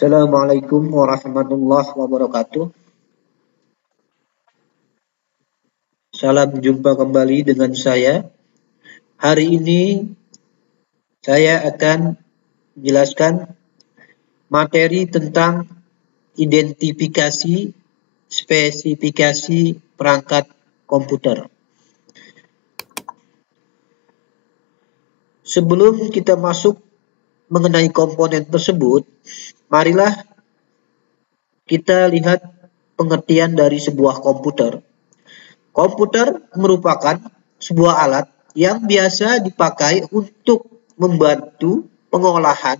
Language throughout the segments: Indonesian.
Assalamualaikum warahmatullahi wabarakatuh. Salam jumpa kembali dengan saya. Hari ini saya akan menjelaskan materi tentang identifikasi spesifikasi perangkat komputer. Sebelum kita masuk mengenai komponen tersebut, marilah kita lihat pengertian dari sebuah komputer. Komputer merupakan sebuah alat yang biasa dipakai untuk membantu pengolahan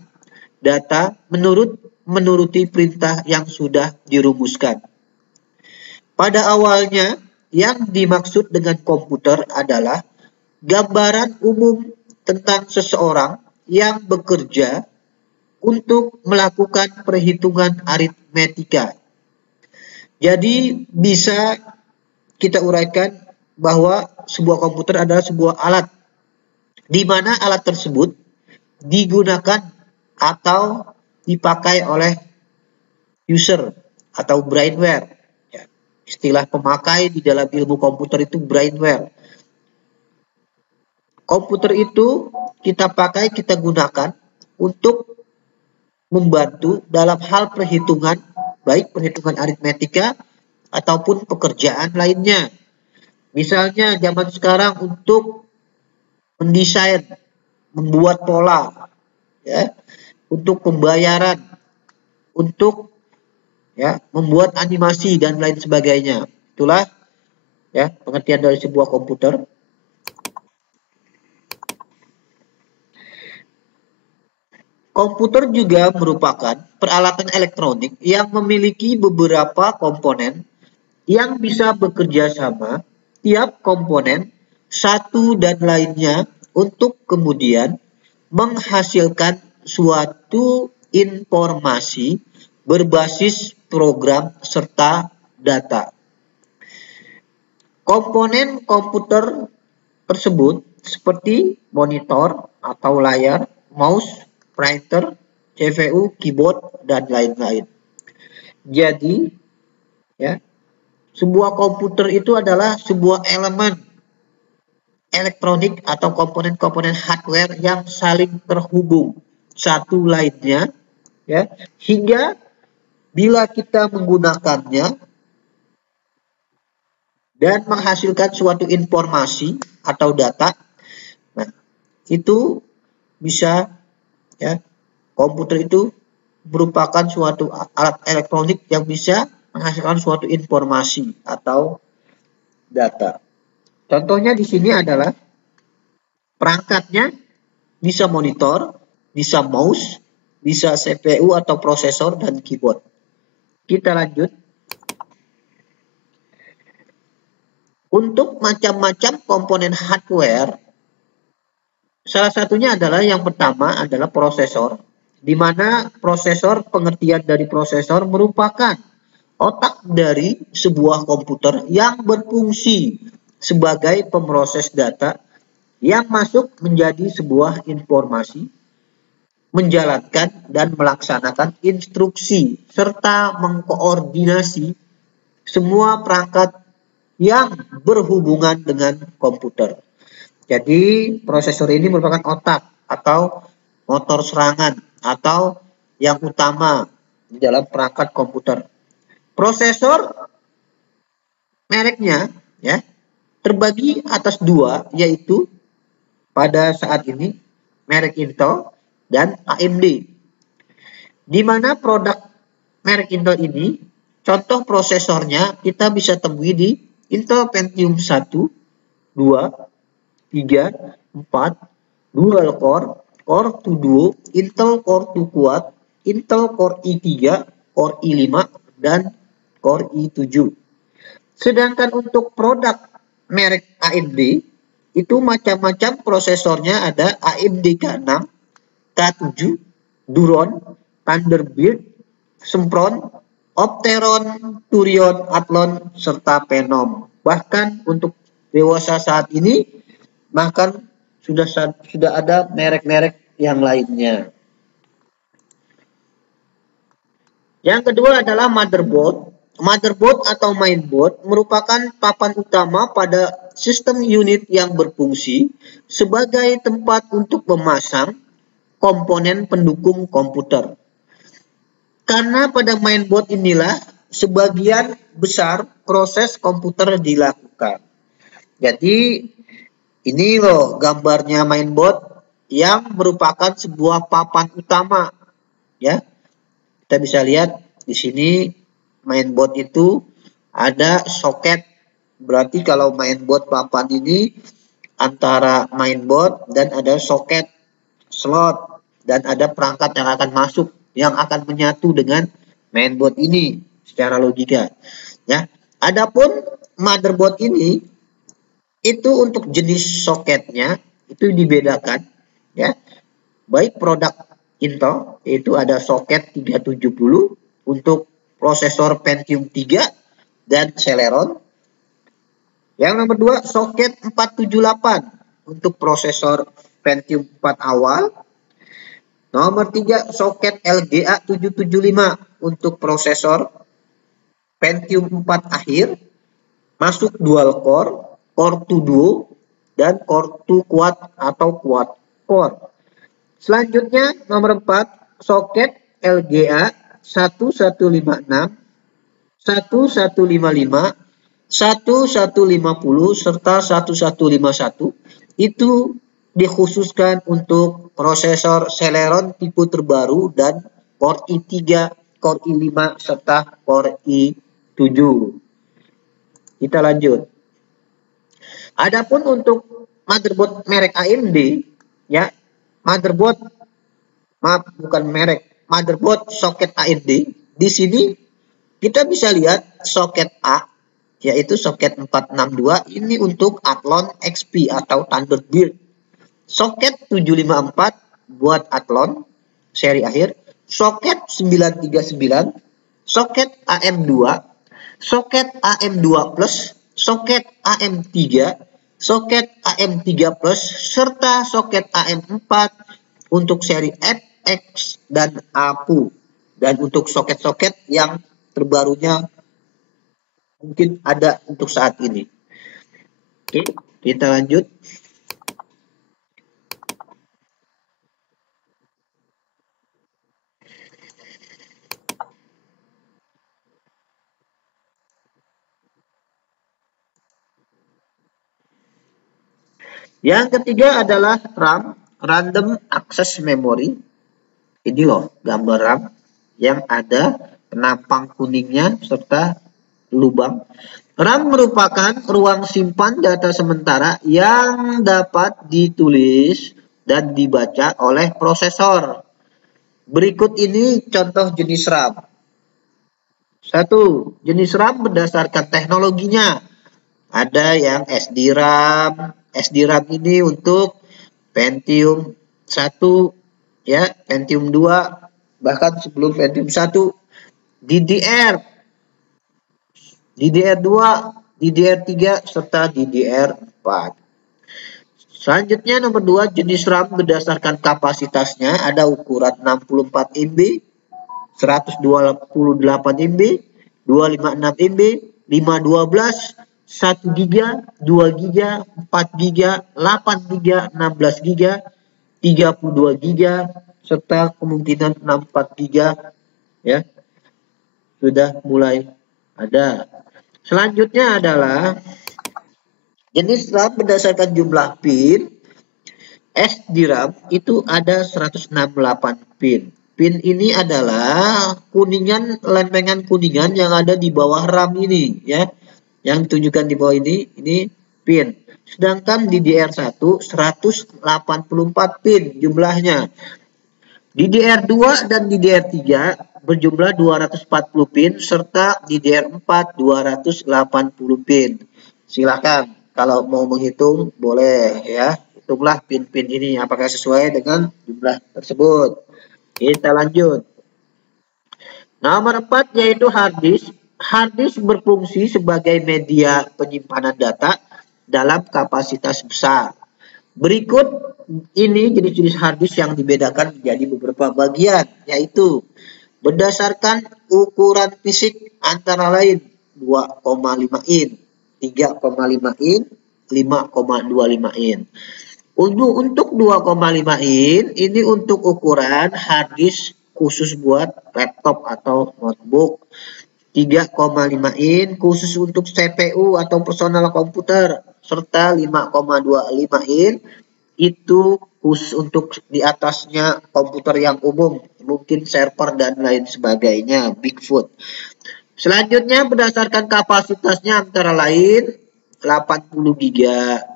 data menuruti perintah yang sudah dirumuskan. Pada awalnya, yang dimaksud dengan komputer adalah gambaran umum tentang seseorang yang bekerja untuk melakukan perhitungan aritmetika. Jadi bisa kita uraikan bahwa sebuah komputer adalah sebuah alat di mana alat tersebut digunakan atau dipakai oleh user atau brainware. Ya, istilah pemakai di dalam ilmu komputer itu brainware. Komputer itu kita pakai, kita gunakan untuk membantu dalam hal perhitungan, baik perhitungan aritmetika ataupun pekerjaan lainnya. Misalnya zaman sekarang untuk mendesain, membuat pola, ya, untuk pembayaran, untuk membuat animasi dan lain sebagainya. Itulah pengertian dari sebuah komputer. Komputer juga merupakan peralatan elektronik yang memiliki beberapa komponen yang bisa bekerja sama, tiap komponen satu dan lainnya untuk kemudian menghasilkan suatu informasi berbasis program serta data. Komponen komputer tersebut seperti monitor atau layar, mouse, printer, CPU, keyboard, dan lain-lain. Jadi, sebuah komputer itu adalah sebuah elemen elektronik atau komponen-komponen hardware yang saling terhubung satu lainnya, hingga bila kita menggunakannya dan menghasilkan suatu informasi atau data, itu bisa komputer itu merupakan suatu alat elektronik yang bisa menghasilkan suatu informasi atau data. Contohnya di sini adalah perangkatnya bisa monitor, bisa mouse, bisa CPU atau prosesor dan keyboard. Kita lanjut. Untuk macam-macam komponen hardware, salah satunya adalah yang pertama adalah prosesor, di mana prosesor, pengertian dari prosesor merupakan otak dari sebuah komputer yang berfungsi sebagai pemroses data yang masuk menjadi sebuah informasi, menjalankan dan melaksanakan instruksi serta mengkoordinasi semua perangkat yang berhubungan dengan komputer. Jadi prosesor ini merupakan otak atau motor serangan atau yang utama di dalam perangkat komputer. Prosesor mereknya terbagi atas dua, yaitu pada saat ini merek Intel dan AMD. Di mana produk merek Intel ini, contoh prosesornya kita bisa temui di Intel Pentium 1, 2, 3, 4, dual core, core 2 duo, Intel Core 2 Quad, Intel Core i3, Core i5, dan Core i7. Sedangkan untuk produk merek AMD, itu macam-macam prosesornya, ada AMD K6, K7, Duron, Thunderbird, Sempron, Opteron, Turion, Athlon, serta Phenom. Bahkan untuk dewasa saat ini, bahkan sudah ada merek-merek yang lainnya. Yang kedua adalah motherboard. Motherboard atau mainboard merupakan papan utama pada sistem unit yang berfungsi sebagai tempat untuk memasang komponen pendukung komputer. Karena pada mainboard inilah sebagian besar proses komputer dilakukan. Jadi ini loh gambarnya mainboard yang merupakan sebuah papan utama, ya. Kita bisa lihat di sini mainboard itu ada soket. Berarti kalau mainboard papan ini antara mainboard dan ada soket slot dan ada perangkat yang akan masuk yang akan menyatu dengan mainboard ini secara logika, ya. Adapun motherboard ini itu untuk jenis soketnya itu dibedakan, ya. Baik produk Intel yaitu ada soket 370 untuk prosesor Pentium 3 dan Celeron. Yang nomor 2 soket 478 untuk prosesor Pentium 4 awal. Nomor 3 soket LGA 775 untuk prosesor Pentium 4 akhir. Masuk dual core, core 2 duo, dan core 2 quad atau quad core. Selanjutnya nomor 4 soket LGA 1156, 1155, 1150 serta 1151 itu dikhususkan untuk prosesor Celeron tipe terbaru dan Core i3, Core i5 serta Core i7. Kita lanjut. Adapun untuk motherboard merek AMD, ya, motherboard soket AMD. Di sini kita bisa lihat soket A, yaitu soket 462 ini untuk Athlon XP atau Thunderbird. Soket 754 buat Athlon seri akhir. Soket 939, soket AM2, soket AM2 Plus, soket AM3, soket AM3 Plus, serta soket AM4 untuk seri FX dan APU. Dan untuk soket-soket yang terbarunya mungkin ada untuk saat ini. Oke, kita lanjut. Yang ketiga adalah RAM, Random Access Memory. Ini loh gambar RAM yang ada penampang kuningnya serta lubang. RAM merupakan ruang simpan data sementara yang dapat ditulis dan dibaca oleh prosesor. Berikut ini contoh jenis RAM. 1. Jenis RAM berdasarkan teknologinya. Ada yang SDRAM. SDRAM ini untuk Pentium 1, ya, Pentium 2, bahkan sebelum Pentium 1. DDR, DDR2, DDR3, serta DDR4. Selanjutnya nomor 2 jenis RAM berdasarkan kapasitasnya ada ukuran 64 MB, 128 MB, 256 MB, 512, 1 GB, 2 GB, 4 GB, 8 GB, 16 GB, 32 GB, serta kemungkinan 64 GB, ya, sudah mulai ada. Selanjutnya adalah jenis RAM berdasarkan jumlah pin. SDRAM itu ada 168 pin. Pin ini adalah kuningan, lempengan kuningan yang ada di bawah RAM ini, ya. Yang ditunjukkan di bawah ini pin. Sedangkan DDR1 184 pin jumlahnya. DDR2 dan DDR3 berjumlah 240 pin serta DDR4 280 pin. Silakan kalau mau menghitung boleh, ya. Hitunglah pin-pin ini apakah sesuai dengan jumlah tersebut. Kita lanjut. Nomor 4 yaitu hard disk. Hard disk berfungsi sebagai media penyimpanan data dalam kapasitas besar. Berikut ini jenis-jenis hard disk yang dibedakan menjadi beberapa bagian, yaitu berdasarkan ukuran fisik antara lain 2,5 in, 3,5 in, 5,25 in. Untuk 2,5 in ini untuk ukuran hard disk khusus buat laptop atau notebook. 3,5 in khusus untuk CPU atau personal komputer, serta 5,25 in itu khusus untuk di atasnya komputer yang umum, mungkin server dan lain sebagainya, Bigfoot. Selanjutnya berdasarkan kapasitasnya antara lain 80 GB,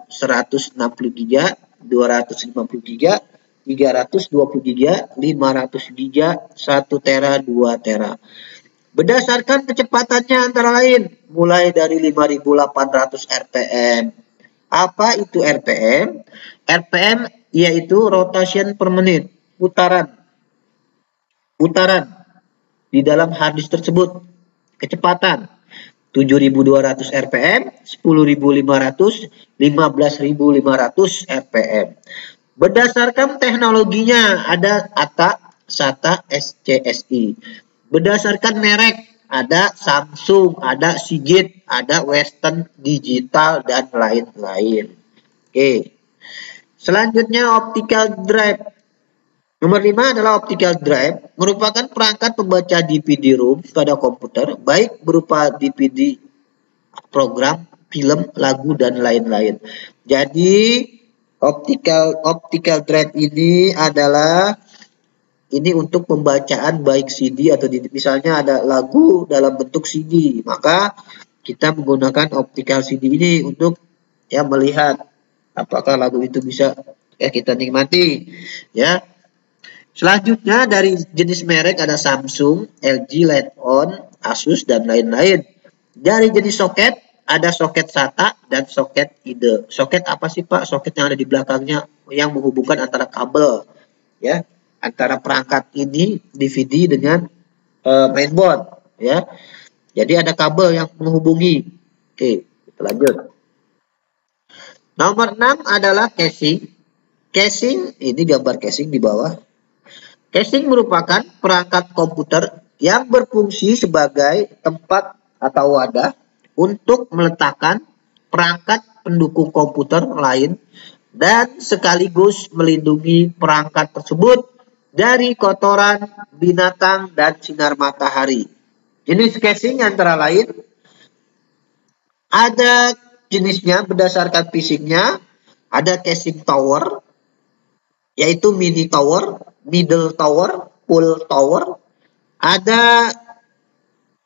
160 GB, 250 GB, 320 GB, 500 GB, 1 tera, 2 tera. Berdasarkan kecepatannya antara lain mulai dari 5.800 RPM. Apa itu RPM? RPM yaitu rotation per menit, putaran di dalam hard disk tersebut. Kecepatan 7.200 RPM, 10.500, 15.500 RPM. Berdasarkan teknologinya ada ATA, SATA, SCSI. Berdasarkan merek ada Samsung, ada Seagate, ada Western Digital dan lain-lain. Oke. Selanjutnya optical drive. Nomor 5 adalah optical drive, merupakan perangkat pembaca DVD-ROM pada komputer, baik berupa DVD, program, film, lagu, dan lain-lain. Jadi, optical drive ini adalah untuk pembacaan baik CD atau misalnya ada lagu dalam bentuk CD, maka kita menggunakan optical CD ini untuk melihat apakah lagu itu bisa kita nikmati, ya. Selanjutnya dari jenis merek ada Samsung, LG, Lite-On, Asus, dan lain-lain. Dari jenis soket ada soket SATA dan soket IDE. Soket apa sih Pak? Soket yang ada di belakangnya yang menghubungkan antara kabel, ya, antara perangkat ini DVD dengan mainboard, ya. Jadi ada kabel yang menghubungi. Oke, kita lanjut. Nomor 6 adalah casing. Casing, ini gambar casing di bawah. Casing merupakan perangkat komputer yang berfungsi sebagai tempat atau wadah untuk meletakkan perangkat pendukung komputer lain dan sekaligus melindungi perangkat tersebut dari kotoran, binatang, dan sinar matahari. Jenis casing antara lain ada jenisnya berdasarkan fisiknya, ada casing tower, yaitu mini tower, middle tower, full tower. Ada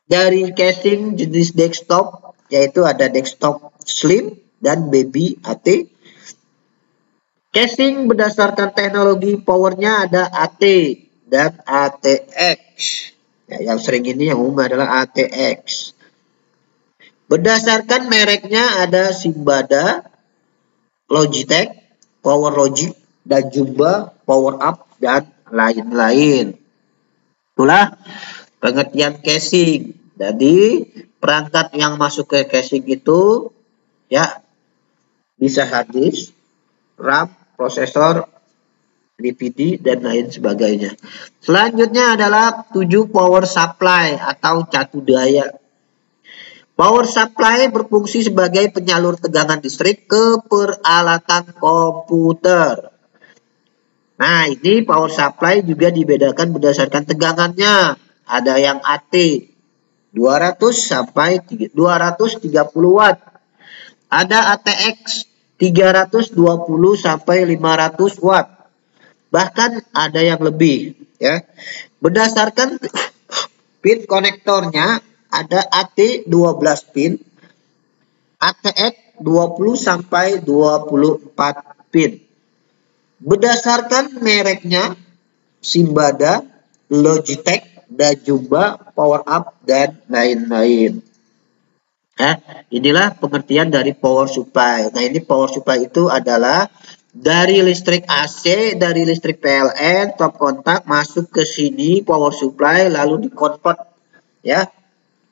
dari casing jenis desktop, yaitu ada desktop slim dan baby AT. Casing berdasarkan teknologi powernya ada AT dan ATX. Ya, yang sering ini yang umum adalah ATX. Berdasarkan mereknya ada Simbada, Logitech, Power Logic, dan Jumba, Power Up, dan lain-lain. Itulah pengertian casing. Jadi perangkat yang masuk ke casing itu ya bisa hard disk, RAM, prosesor, DVD, dan lain sebagainya. Selanjutnya adalah 7 power supply atau catu daya. Power supply berfungsi sebagai penyalur tegangan listrik ke peralatan komputer. Nah, ini power supply juga dibedakan berdasarkan tegangannya. Ada yang AT 200 sampai 230 watt. Ada ATX 320 sampai 500 watt. Bahkan ada yang lebih, ya. Berdasarkan pin konektornya ada AT 12 pin, ATX 20 sampai 24 pin. Berdasarkan mereknya Simbada, Logitech, Jumba, Power Up, dan lain-lain. Inilah pengertian dari power supply. Nah, ini power supply itu adalah dari listrik AC, dari listrik PLN, top kontak masuk ke sini power supply lalu dikonvert, ya,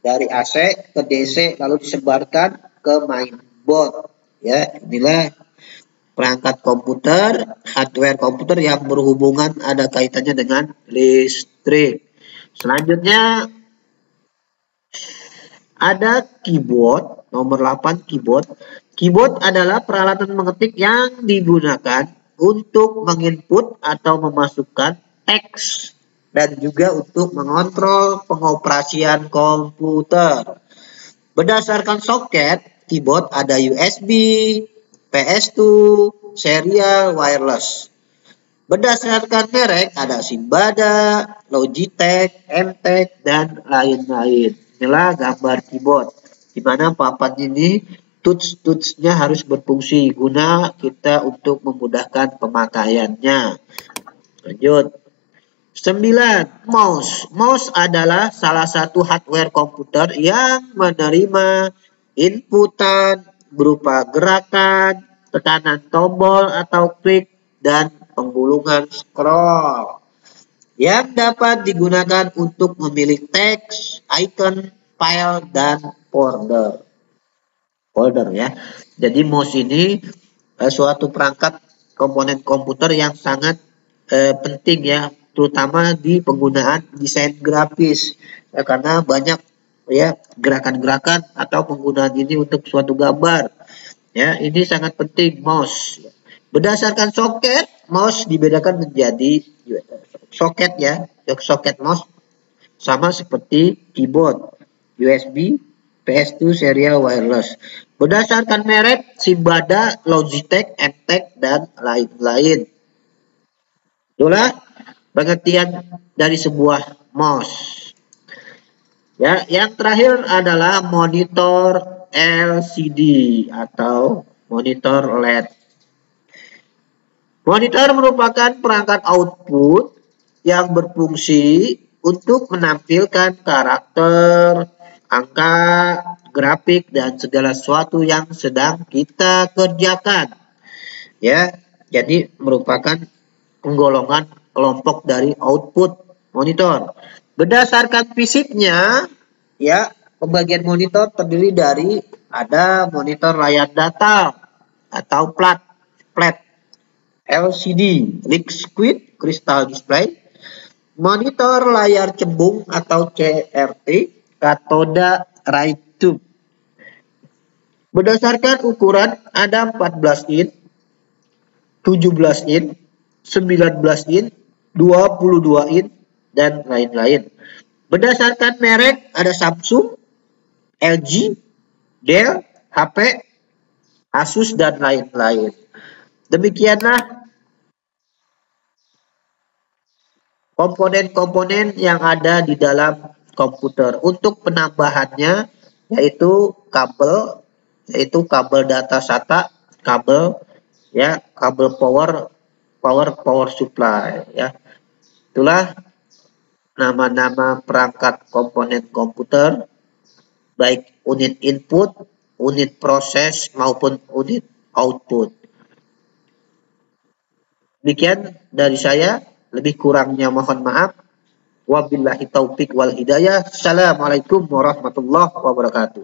dari AC ke DC lalu disebarkan ke mainboard. Ya, inilah perangkat komputer, hardware komputer yang berhubungan ada kaitannya dengan listrik. Selanjutnya ada keyboard, nomor 8 keyboard. Keyboard adalah peralatan mengetik yang digunakan untuk menginput atau memasukkan teks dan juga untuk mengontrol pengoperasian komputer. Berdasarkan soket, keyboard ada USB, PS2, serial, wireless. Berdasarkan merek ada Simbada, Logitech, MTech, dan lain-lain. Inilah gambar keyboard. Di mana papan ini touch-touchnya harus berfungsi guna kita untuk memudahkan pemakaiannya. Lanjut. 9. Mouse. Mouse adalah salah satu hardware komputer yang menerima inputan berupa gerakan, tekanan tombol atau klik, dan penggulungan scroll yang dapat digunakan untuk memilih teks, icon, file, dan folder. Ya. Jadi mouse ini suatu perangkat komponen komputer yang sangat penting ya, terutama di penggunaan desain grafis ya, karena banyak ya gerakan-gerakan atau penggunaan ini untuk suatu gambar. Ya, ini sangat penting mouse. Berdasarkan soket, mouse dibedakan menjadi soket ya, soket mouse sama seperti keyboard, USB, PS2, serial, wireless. Berdasarkan merek, Simbada, Logitech, MTech, dan lain-lain. Itulah pengertian dari sebuah mouse. Ya, yang terakhir adalah monitor LCD atau monitor LED. Monitor merupakan perangkat output yang berfungsi untuk menampilkan karakter, angka, grafik, dan segala sesuatu yang sedang kita kerjakan. Ya, jadi merupakan penggolongan kelompok dari output monitor. Berdasarkan fisiknya, ya, pembagian monitor terdiri dari ada monitor layar datar atau flat LCD, liquid crystal display, monitor layar cembung atau CRT, katoda ray tube. Berdasarkan ukuran ada 14 in, 17 in, 19 in, 22 in, dan lain-lain. Berdasarkan merek ada Samsung, LG, Dell, HP, Asus, dan lain-lain. Demikianlah komponen-komponen yang ada di dalam komputer. Untuk penambahannya yaitu kabel data SATA, kabel ya, kabel power supply ya. Itulah nama-nama perangkat komponen komputer, baik unit input, unit proses maupun unit output. Demikian dari saya, lebih kurangnya mohon maaf. Wabillahi taufik wal hidayah. Assalamualaikum warahmatullahi wabarakatuh.